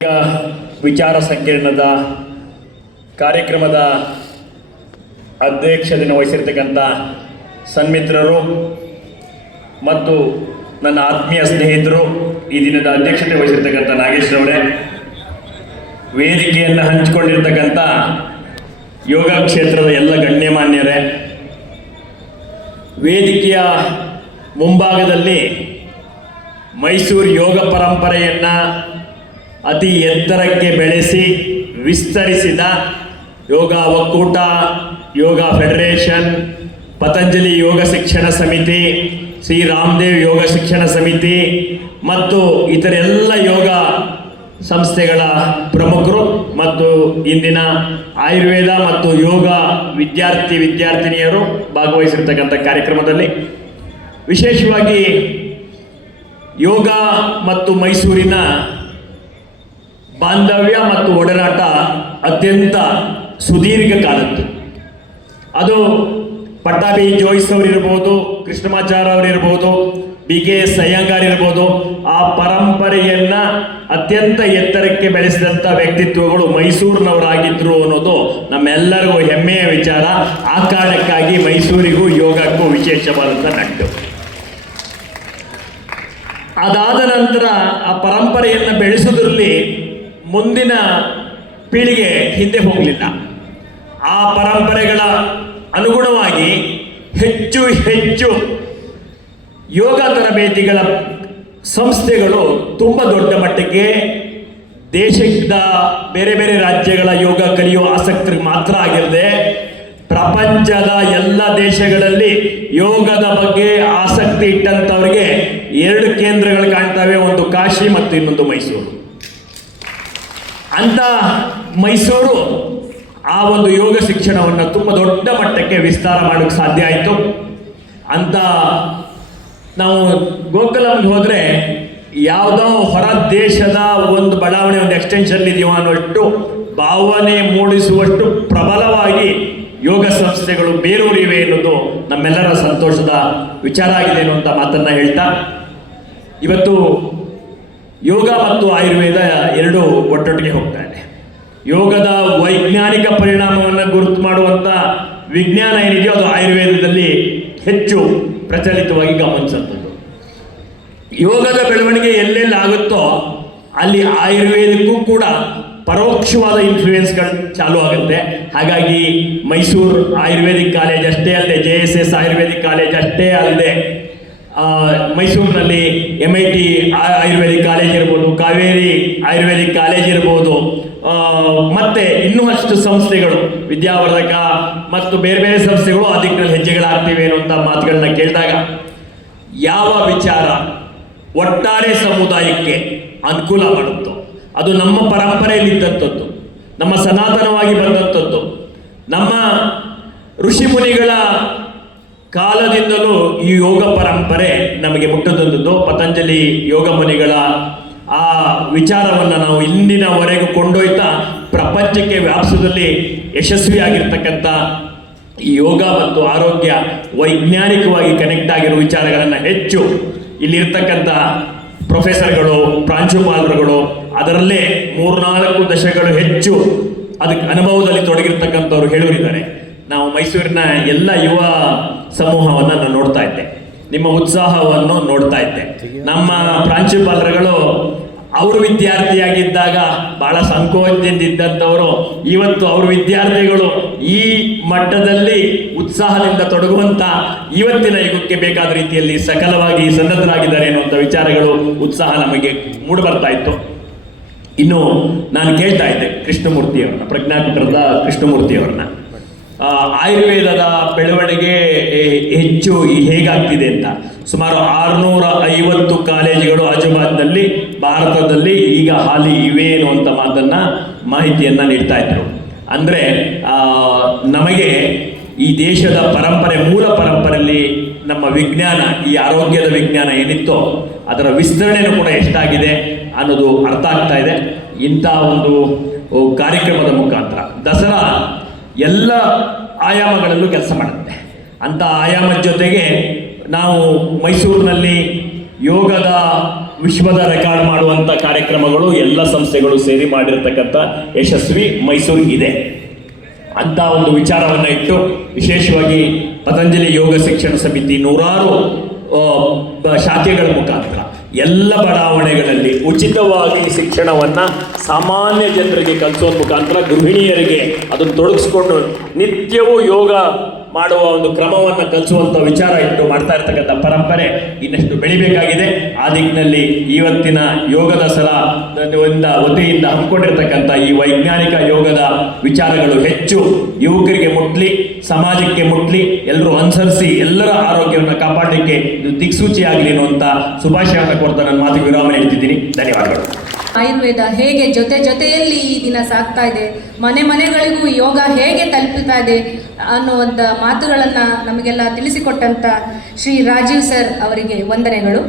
ಈಗ ವಿಚಾರ ಸಂಕಿರಣದ ಕಾರ್ಯಕ್ರಮದ ಅಧ್ಯಕ್ಷತೆಯನ್ನು ವಹಿಸಿರ್ತಕ್ಕಂಥ ಸನ್ಮಿತ್ರರು ಮತ್ತು ನನ್ನ ಆತ್ಮೀಯ ಸ್ನೇಹಿತರು, ಈ ದಿನದ ಅಧ್ಯಕ್ಷತೆ ವಹಿಸಿರ್ತಕ್ಕಂಥ ನಾಗೇಶ್ ಅವರೇ, ವೇದಿಕೆಯನ್ನು ಹಂಚಿಕೊಂಡಿರ್ತಕ್ಕಂಥ ಯೋಗ ಕ್ಷೇತ್ರದ ಎಲ್ಲ ಗಣ್ಯಮಾನ್ಯರೇ, ವೇದಿಕೆಯ ಮುಂಭಾಗದಲ್ಲಿ ಮೈಸೂರು ಯೋಗ ಪರಂಪರೆಯನ್ನು ಅತಿ ಎತ್ತರಕ್ಕೆ ಬೆಳೆಸಿ ವಿಸ್ತರಿಸಿದ ಯೋಗ ಒಕ್ಕೂಟ, ಯೋಗ ಫೆಡರೇಷನ್, ಪತಂಜಲಿ ಯೋಗ ಶಿಕ್ಷಣ ಸಮಿತಿ, ಶ್ರೀ ರಾಮದೇವ್ ಯೋಗ ಶಿಕ್ಷಣ ಸಮಿತಿ ಮತ್ತು ಇತರೆಲ್ಲ ಯೋಗ ಸಂಸ್ಥೆಗಳ ಪ್ರಮುಖರು ಮತ್ತು ಇಂದಿನ ಆಯುರ್ವೇದ ಮತ್ತು ಯೋಗ ವಿದ್ಯಾರ್ಥಿನಿಯರು ಭಾಗವಹಿಸಿರ್ತಕ್ಕಂಥ ಕಾರ್ಯಕ್ರಮದಲ್ಲಿ ವಿಶೇಷವಾಗಿ ಯೋಗ ಮತ್ತು ಮೈಸೂರಿನ ಬಾಂಧವ್ಯ ಮತ್ತು ಒಡನಾಟ ಅತ್ಯಂತ ಸುದೀರ್ಘ ಕಾಲದ್ದು. ಅದು ಪಟ್ಟಾಭಿ ಜೋಯಿಸ್ ಅವರಿರ್ಬೋದು, ಕೃಷ್ಣಮಾಚಾರ್ಯ ಅವರಿರ್ಬೋದು, BKS ಅಯ್ಯಂಗಾರ್ ಇರ್ಬೋದು, ಆ ಪರಂಪರೆಯನ್ನು ಅತ್ಯಂತ ಎತ್ತರಕ್ಕೆ ಬೆಳೆಸಿದಂಥ ವ್ಯಕ್ತಿತ್ವಗಳು ಮೈಸೂರಿನವರಾಗಿದ್ದರು ಅನ್ನೋದು ನಮ್ಮೆಲ್ಲರಿಗೂ ಹೆಮ್ಮೆಯ ವಿಚಾರ. ಆ ಕಾರಣಕ್ಕಾಗಿ ಮೈಸೂರಿಗೂ ಯೋಗಕ್ಕೂ ವಿಶೇಷವಾದಂಥ ನಂಟು. ಅದಾದ ನಂತರ ಆ ಪರಂಪರೆಯನ್ನು ಬೆಳೆಸೋದ್ರಲ್ಲಿ ಮುಂದಿನ ಪೀಳಿಗೆ ಹಿಂದೆ ಹೋಗಲಿಲ್ಲ. ಆ ಪರಂಪರೆಗಳ ಅನುಗುಣವಾಗಿ ಹೆಚ್ಚು ಹೆಚ್ಚು ಯೋಗ ತರಬೇತಿಗಳ ಸಂಸ್ಥೆಗಳು ತುಂಬ ದೊಡ್ಡ ಮಟ್ಟಕ್ಕೆ ದೇಶದ ಬೇರೆ ಬೇರೆ ರಾಜ್ಯಗಳ ಯೋಗ ಕಲಿಯುವ ಆಸಕ್ತರಿಗೆ ಮಾತ್ರ ಆಗಿರದೆ ಪ್ರಪಂಚದ ಎಲ್ಲ ದೇಶಗಳಲ್ಲಿ ಯೋಗದ ಬಗ್ಗೆ ಆಸಕ್ತಿ ಇಟ್ಟಂಥವ್ರಿಗೆ 2 ಕೇಂದ್ರಗಳು ಕಾಣ್ತವೆ, ಒಂದು ಕಾಶಿ ಮತ್ತು ಇನ್ನೊಂದು ಮೈಸೂರು. ಅಂತ ಮೈಸೂರು ಆ ಒಂದು ಯೋಗ ಶಿಕ್ಷಣವನ್ನು ತುಂಬ ದೊಡ್ಡ ಮಟ್ಟಕ್ಕೆ ವಿಸ್ತಾರ ಮಾಡೋಕ್ಕೆ ಸಾಧ್ಯ ಆಯಿತು. ಅಂತ ನಾವು ಗೋಕುಲಂಗೆ ಹೋದರೆ ಯಾವುದೋ ಹೊರ ದೇಶದ ಒಂದು ಬಡಾವಣೆ, ಒಂದು ಎಕ್ಸ್ಟೆನ್ಷನ್ ಇದೆಯೋ ಅನ್ನೋಷ್ಟು ಭಾವನೆ ಮೂಡಿಸುವಷ್ಟು ಪ್ರಬಲವಾಗಿ ಯೋಗ ಸಂಸ್ಥೆಗಳು ಬೇರೂರಿವೆ ಎನ್ನುವುದು ನಮ್ಮೆಲ್ಲರ ಸಂತೋಷದ ವಿಚಾರ ಆಗಿದೆ ಅನ್ನುವಂಥ ಮಾತನ್ನು ಹೇಳ್ತಾ, ಇವತ್ತು ಯೋಗ ಮತ್ತು ಆಯುರ್ವೇದ ಎರಡೂ ಒಟ್ಟೊಟ್ಟಿಗೆ ಹೋಗ್ತಾ ಇದೆ. ಯೋಗದ ವೈಜ್ಞಾನಿಕ ಪರಿಣಾಮವನ್ನು ಗುರುತು ಮಾಡುವಂಥ ವಿಜ್ಞಾನ ಏನಿದೆಯೋ ಅದು ಆಯುರ್ವೇದದಲ್ಲಿ ಹೆಚ್ಚು ಪ್ರಚಲಿತವಾಗಿ ಗಮನಿಸುವಂಥದ್ದು. ಯೋಗದ ಬೆಳವಣಿಗೆ ಎಲ್ಲೆಲ್ಲಿ ಆಗುತ್ತೋ ಅಲ್ಲಿ ಆಯುರ್ವೇದಕ್ಕೂ ಕೂಡ ಪರೋಕ್ಷವಾದ ಇನ್ಫ್ಲೂಯೆನ್ಸ್ಗಳು ಚಾಲೂ ಆಗುತ್ತೆ. ಹಾಗಾಗಿ ಮೈಸೂರು ಆಯುರ್ವೇದಿಕ್ ಕಾಲೇಜ್ ಅಷ್ಟೇ ಅಲ್ಲದೆ, JSS ಆಯುರ್ವೇದಿಕ್ ಕಾಲೇಜ್ ಅಷ್ಟೇ ಅಲ್ಲದೆ, ಮೈಸೂರಿನಲ್ಲಿ MIT ಆಯುರ್ವೇದಿಕ್ ಕಾಲೇಜ್ ಇರ್ಬೋದು, ಕಾವೇರಿ ಆಯುರ್ವೇದಿಕ್ ಕಾಲೇಜ್ ಇರ್ಬೋದು, ಮತ್ತೆ ಇನ್ನೂ ಅಷ್ಟು ಸಂಸ್ಥೆಗಳು, ವಿದ್ಯಾವರ್ಧಕ ಮತ್ತು ಬೇರೆ ಬೇರೆ ಸಂಸ್ಥೆಗಳು ಆ ದಿಕ್ಕಿನಲ್ಲಿ ಹೆಜ್ಜೆಗಳಾಗ್ತಿವೆ ಅನ್ನುವಂಥ ಮಾತುಗಳನ್ನ ಕೇಳಿದಾಗ ಯಾವ ವಿಚಾರ ಒಟ್ಟಾರೆ ಸಮುದಾಯಕ್ಕೆ ಅನುಕೂಲ ಮಾಡುತ್ತೋ ಅದು ನಮ್ಮ ಪರಂಪರೆಯಲ್ಲಿ ಇದ್ದಂಥದ್ದು, ನಮ್ಮ ಸನಾತನವಾಗಿ ಬಂದಂಥದ್ದು, ನಮ್ಮ ಋಷಿ ಮುನಿಗಳ ಕಾಲದಿಂದಲೂ ಈ ಯೋಗ ಪರಂಪರೆ ನಮಗೆ ಮುಟ್ಟದಂಥದ್ದು. ಪತಂಜಲಿ ಯೋಗ ಮುನಿಗಳ ಆ ವಿಚಾರವನ್ನು ನಾವು ಇಂದಿನವರೆಗೂ ಕೊಂಡೊಯ್ತಾ ಪ್ರಪಂಚಕ್ಕೆ ವ್ಯಾಪಿಸೋದ್ರಲ್ಲಿ ಯಶಸ್ವಿಯಾಗಿರ್ತಕ್ಕಂಥ ಈ ಯೋಗ ಮತ್ತು ಆರೋಗ್ಯ ವೈಜ್ಞಾನಿಕವಾಗಿ ಕನೆಕ್ಟ್ ಆಗಿರೋ ವಿಚಾರಗಳನ್ನು ಹೆಚ್ಚು ಇಲ್ಲಿರ್ತಕ್ಕಂಥ ಪ್ರೊಫೆಸರ್ಗಳು, ಪ್ರಾಂಶುಪಾಲರುಗಳು, ಅದರಲ್ಲೇ 3-4 ದಶಕಗಳು ಹೆಚ್ಚು ಅದಕ್ಕೆ ಅನುಭವದಲ್ಲಿ ತೊಡಗಿರ್ತಕ್ಕಂಥವ್ರು ಹೇಳೋರಿದ್ದಾರೆ. ನಾವು ಮೈಸೂರಿನ ಎಲ್ಲ ಯುವ ಸಮೂಹವನ್ನು ನಾನು ನೋಡ್ತಾ ಇದ್ದೆ, ನಿಮ್ಮ ಉತ್ಸಾಹವನ್ನು ನೋಡ್ತಾ ಇದ್ದೆ. ನಮ್ಮ ಪ್ರಾಂಶುಪಾಲರುಗಳು ಅವರು ವಿದ್ಯಾರ್ಥಿಯಾಗಿದ್ದಾಗ ಬಹಳ ಸಂಕೋಚದಿಂದ ಇದ್ದಂಥವರು ಇವತ್ತು ಅವ್ರ ವಿದ್ಯಾರ್ಥಿಗಳು ಈ ಮಟ್ಟದಲ್ಲಿ ಉತ್ಸಾಹದಿಂದ ತೊಡಗುವಂಥ ಇವತ್ತಿನ ಯುಗಕ್ಕೆ ಬೇಕಾದ ರೀತಿಯಲ್ಲಿ ಸಕಲವಾಗಿ ಸನ್ನದ್ಧರಾಗಿದ್ದಾರೆ ಅನ್ನುವಂಥ ವಿಚಾರಗಳು, ಉತ್ಸಾಹ ನಮಗೆ ಮೂಡಿಬರ್ತಾ ಇತ್ತು. ಇನ್ನು ನಾನು ಕೇಳ್ತಾ ಇದ್ದೆ ಕೃಷ್ಣಮೂರ್ತಿಯವ್ರನ್ನ, ಪ್ರಜ್ಞಾಪೀಠದ ಕೃಷ್ಣಮೂರ್ತಿಯವ್ರನ್ನ, ಆಯುರ್ವೇದದ ಬೆಳವಣಿಗೆ ಹೆಚ್ಚು ಹೇಗಾಗ್ತಿದೆ ಅಂತ. ಸುಮಾರು 650 ಕಾಲೇಜುಗಳು ಆಜುಬಾಜಿನಲ್ಲಿ ಭಾರತದಲ್ಲಿ ಈಗ ಹಾಲಿ ಇವೆ ಅನ್ನುವಂಥ ಮಾಹಿತಿಯನ್ನು ನೀಡ್ತಾ ಇದ್ರು. ಅಂದರೆ ನಮಗೆ ಈ ದೇಶದ ಪರಂಪರೆ, ಮೂಲ ಪರಂಪರೆಯಲ್ಲಿ ನಮ್ಮ ವಿಜ್ಞಾನ, ಈ ಆರೋಗ್ಯದ ವಿಜ್ಞಾನ ಏನಿತ್ತೋ ಅದರ ವಿಸ್ತರಣೆನೂ ಕೂಡ ಎಷ್ಟಾಗಿದೆ ಅನ್ನೋದು ಅರ್ಥ ಆಗ್ತಾ ಇದೆ ಇಂಥ ಒಂದು ಕಾರ್ಯಕ್ರಮದ ಮುಖಾಂತರ. ದಸರಾ ಎಲ್ಲ ಆಯಾಮಗಳಲ್ಲೂ ಕೆಲಸ ಮಾಡುತ್ತೆ. ಅಂಥ ಆಯಾಮದ ಜೊತೆಗೆ ನಾವು ಮೈಸೂರಿನಲ್ಲಿ ಯೋಗದ ವಿಶ್ವದ ರೆಕಾರ್ಡ್ ಮಾಡುವಂಥ ಕಾರ್ಯಕ್ರಮಗಳು ಎಲ್ಲ ಸಂಸ್ಥೆಗಳು ಸೇರಿ ಮಾಡಿರ್ತಕ್ಕಂಥ ಯಶಸ್ವಿ ಮೈಸೂರು ಇದೆ ಅಂತ ಒಂದು ವಿಚಾರವನ್ನು ಇಟ್ಟು ವಿಶೇಷವಾಗಿ ಪತಂಜಲಿ ಯೋಗ ಶಿಕ್ಷಣ ಸಮಿತಿ ನೂರಾರು ಶಾಖೆಗಳ ಮುಖಾಂತರ ಎಲ್ಲ ಬಡಾವಣೆಗಳಲ್ಲಿ ಉಚಿತವಾಗಿ ಶಿಕ್ಷಣವನ್ನು ಸಾಮಾನ್ಯ ಜನರಿಗೆ ಕಲಿಸೋದ್ರ ಮುಖಾಂತರ ಗೃಹಿಣಿಯರಿಗೆ ಅದನ್ನು ತೊಡಗಿಸ್ಕೊಂಡು ನಿತ್ಯವೂ ಯೋಗ ಮಾಡುವ ಒಂದು ಕ್ರಮವನ್ನು ಕಲಿಸುವಂಥ ವಿಚಾರ ಇಟ್ಟು ಮಾಡ್ತಾ ಇರ್ತಕ್ಕಂಥ ಪರಂಪರೆ ಇನ್ನಷ್ಟು ಬೆಳಿಬೇಕಾಗಿದೆ. ಆ ದಿಕ್ಕಿನಲ್ಲಿ ಇವತ್ತಿನ ಯೋಗದ ವತಿಯಿಂದ ಹಮ್ಮಿಕೊಂಡಿರ್ತಕ್ಕಂಥ ಈ ವೈಜ್ಞಾನಿಕ ಯೋಗದ ವಿಚಾರಗಳು ಹೆಚ್ಚು ಯುವಕರಿಗೆ ಮುಟ್ಲಿ, ಸಮಾಜಕ್ಕೆ ಮುಟ್ಲಿ, ಎಲ್ಲರೂ ಅನುಸರಿಸಿ ಎಲ್ಲರ ಆರೋಗ್ಯವನ್ನು ಕಾಪಾಡಲಿಕ್ಕೆ ಇದು ದಿಕ್ಸೂಚಿಯಾಗಲಿ ಅನ್ನುವಂಥ ಶುಭಾಶಯವನ್ನು ಕೊಡ್ತಾ ನನ್ನ ಮಾತಿಗೆ ವಿರಾಮ ನೀಡ್ತಿದ್ದೀನಿ. ಧನ್ಯವಾದಗಳು. ಆಯುರ್ವೇದ ಹೇಗೆ ಜೊತೆಯಲ್ಲಿ ಈ ದಿನ ಸಾಗ್ತಾ ಇದೆ, ಮನೆಗಳಿಗೂ ಯೋಗ ಹೇಗೆ ತಲುಪುತ್ತಾ ಇದೆ ಅನ್ನುವಂಥ ಮಾತುಗಳನ್ನು ನಮಗೆಲ್ಲ ತಿಳಿಸಿಕೊಟ್ಟಂಥ ಶ್ರೀ ರಾಜೀವ್ ಸರ್ ಅವರಿಗೆ ವಂದನೆಗಳು.